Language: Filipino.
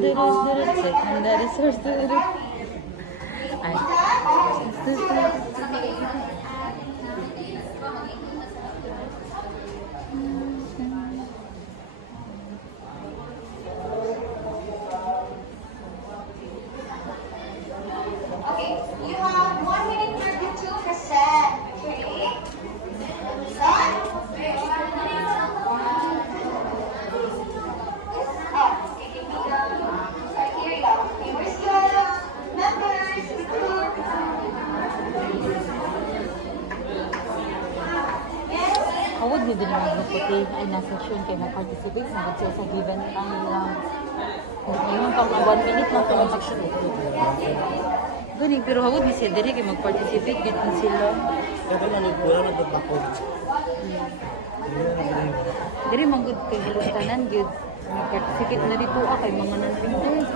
durut, secondary source, durut. Ay. Okay, you have 1 minute 32%. Okay. Done? Oh, taking me down. Right, here you go. Okay, where's the members? Yes? Awag niyo din mga puti ay nasa section kayo mag-participate sa sila sa given time lang. Ngayon pang 1 minute lang sa section. Gani, pero hawag ni siya diri kay mag-participate gid din sila. Kasi manigura na ba't Diri man gud kay hilustanan gid. Mag-participate na dito kay mga non-readers.